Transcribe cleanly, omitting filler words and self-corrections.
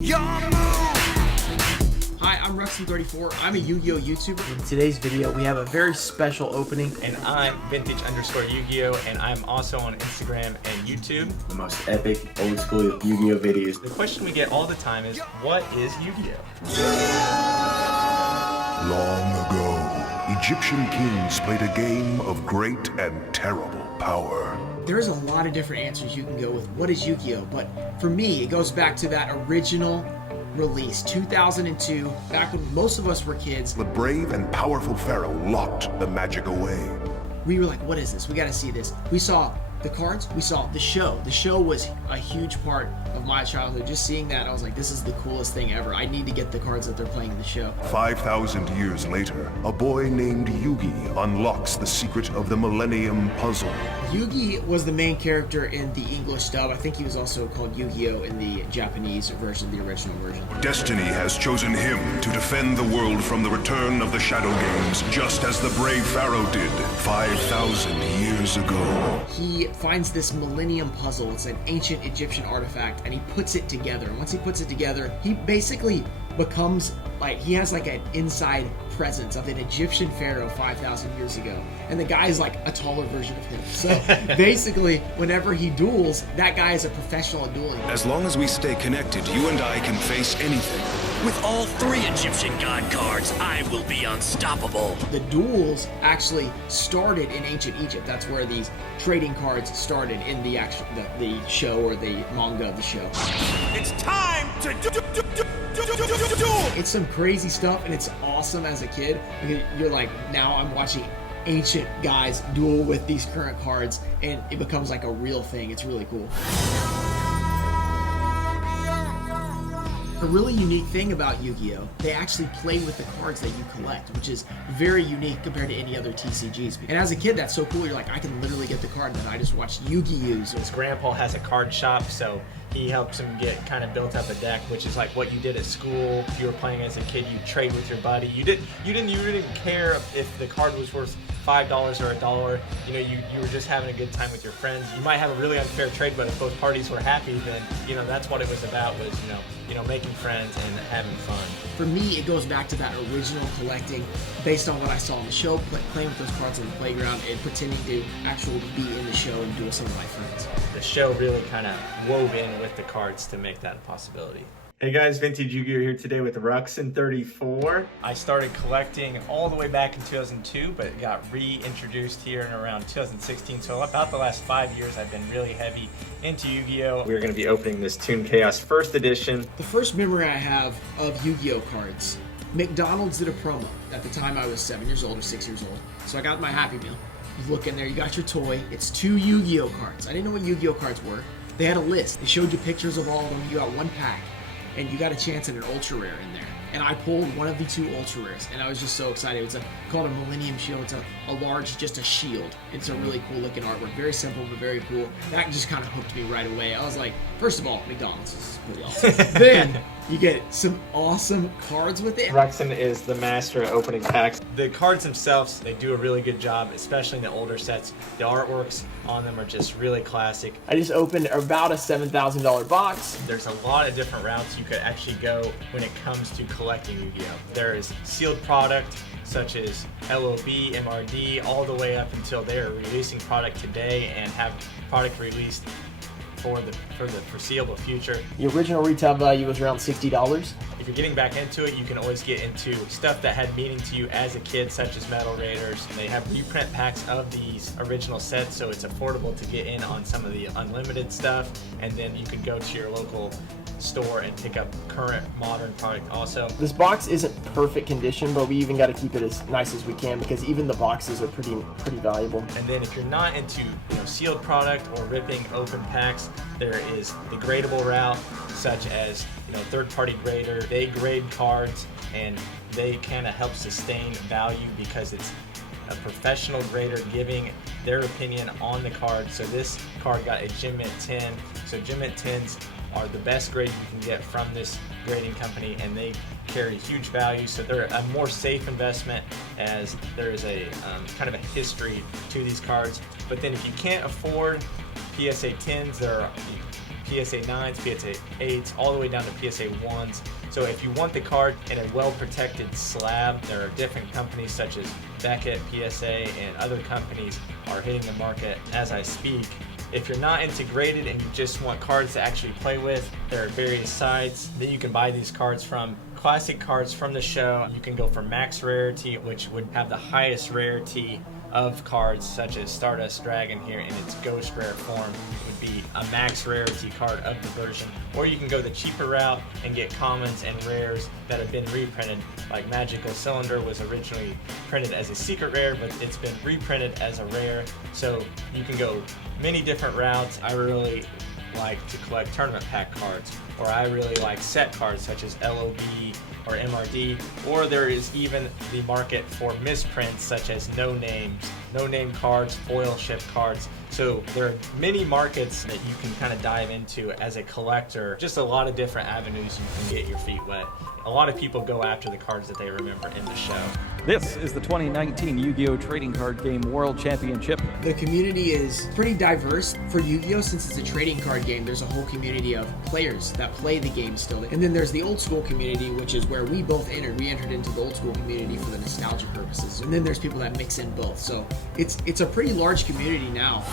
Hi, I'm Ruxin34. I'm a Yu-Gi-Oh YouTuber. In today's video, we have a very special opening. And I'm vintage_Yugioh, and I'm also on Instagram and YouTube. The most epic, old school Yu-Gi-Oh videos. The question we get all the time is, what is Yu-Gi-Oh? Long ago, Egyptian kings played a game of great and terrible power. There's a lot of different answers you can go with what is Yu-Gi-Oh, but for me, it goes back to that original release, 2002, back when most of us were kids. The brave and powerful pharaoh locked the magic away. We were like, what is this? We gotta see this. We saw the cards, we saw the show. The show was a huge part of my childhood. Just seeing that, I was like, this is the coolest thing ever. I need to get the cards that they're playing in the show. 5,000 years later, a boy named Yugi unlocks the secret of the Millennium Puzzle. Yugi was the main character in the English dub. I think he was also called Yu-Gi-Oh in the Japanese version, the original version. Destiny has chosen him to defend the world from the return of the Shadow Games, just as the brave pharaoh did 5,000 years ago. He finds this Millennium Puzzle. It's an ancient Egyptian artifact, and he puts it together. And once he puts it together, he basically becomes like, he has like an inside presence of an Egyptian pharaoh 5,000 years ago. And the guy is like a taller version of him. So basically, whenever he duels, that guy is a professional at dueling. As long as we stay connected, you and I can face anything. With all 3 Egyptian god cards, I will be unstoppable. The duels actually started in ancient Egypt. That's where these trading cards started in the actual the show or the manga of the show. It's time to do. It's some crazy stuff, and it's awesome as a kid. You're like, now I'm watching ancient guys duel with these current cards, and it becomes like a real thing. It's really cool. A really unique thing about Yu-Gi-Oh! They actually play with the cards that you collect, which is very unique compared to any other TCGs. And as a kid, that's so cool. You're like, I can literally get the card that I just watched Yugi use. His grandpa has a card shop, so he helps him get kind of built up a deck, which is like what you did at school. If you were playing as a kid, you trade with your buddy. You didn't care if the card was worth $5 or $1. You know, you were just having a good time with your friends. You might have a really unfair trade, but if both parties were happy, then that's what it was about, was making friends and having fun. For me, it goes back to that original collecting based on what I saw on the show, playing with those cards on the playground and pretending to actually be in the show and duel some of my friends. The show really kind of wove in with the cards to make that a possibility. Hey guys, Vintage Yu-Gi-Oh here today with Ruxin34. I started collecting all the way back in 2002, but it got reintroduced here in around 2016. So about the last 5 years, I've been really heavy into Yu-Gi-Oh. We're going to be opening this Toon Chaos First Edition. The first memory I have of Yu-Gi-Oh cards, McDonald's did a promo. At the time I was 7 years old or 6 years old. So I got my Happy Meal. You look in there, you got your toy. It's 2 Yu-Gi-Oh cards. I didn't know what Yu-Gi-Oh cards were. They had a list. They showed you pictures of all of them. You got one pack. And you got a chance at an ultra rare in there. And I pulled one of the 2 ultra rares, and I was just so excited. It's called a Millennium Shield. It's a large, just a shield. It's a really cool looking artwork. Very simple, but very cool. That just kind of hooked me right away. I was like, first of all, McDonald's is pretty awesome. Then you get some awesome cards with it. Ruxin is the master at opening packs. The cards themselves, they do a really good job, especially in the older sets. The artworks on them are just really classic. I just opened about a $7,000 box. There's a lot of different routes you could actually go when it comes to collecting Yu-Gi-Oh! There is sealed product, such as LOB, MRD, all the way up until they're releasing product today and have product released for the foreseeable future. The original retail value was around $60. If you're getting back into it, you can always get into stuff that had meaning to you as a kid, such as Metal Raiders. They have reprint packs of these original sets, so it's affordable to get in on some of the unlimited stuff, and then you can go to your local store and pick up current modern product also. This box isn't perfect condition, but we even got to keep it as nice as we can because even the boxes are pretty valuable. And then if you're not into sealed product or ripping open packs, there is the gradable route, such as third-party grader. They grade cards and they kind of help sustain value because it's a professional grader giving their opinion on the card. So this card got a Gem Mint 10. So Gem Mint 10s are the best grade you can get from this grading company, and they carry huge value, so they're a more safe investment as there is a kind of a history to these cards. But then if you can't afford PSA 10s, there are PSA 9s, PSA 8s, all the way down to PSA 1s. So if you want the card in a well-protected slab, there are different companies such as Beckett, PSA, and other companies are hitting the market as I speak. If you're not into graded and you just want cards to actually play with, there are various sites that you can buy these cards from. Classic cards from the show, you can go for max rarity, which would have the highest rarity of cards, such as Stardust Dragon here in its ghost rare form would be a max rarity card of the version. Or you can go the cheaper route and get commons and rares that have been reprinted, like Magical Cylinder was originally printed as a secret rare, but it's been reprinted as a rare. So you can go many different routes. I really like to collect tournament pack cards, or I really like set cards such as LOB or MRD, or there is even the market for misprints such as no name cards, foil ship cards. So there are many markets that you can kind of dive into as a collector. Just a lot of different avenues you can get your feet wet. A lot of people go after the cards that they remember in the show. This is the 2019 Yu-Gi-Oh! Trading Card Game World Championship. The community is pretty diverse. For Yu-Gi-Oh! Since it's a trading card game, there's a whole community of players that play the game still. And then there's the old school community, which is where we both entered. We entered into the old school community for the nostalgia purposes. And then there's people that mix in both. So it's a pretty large community now.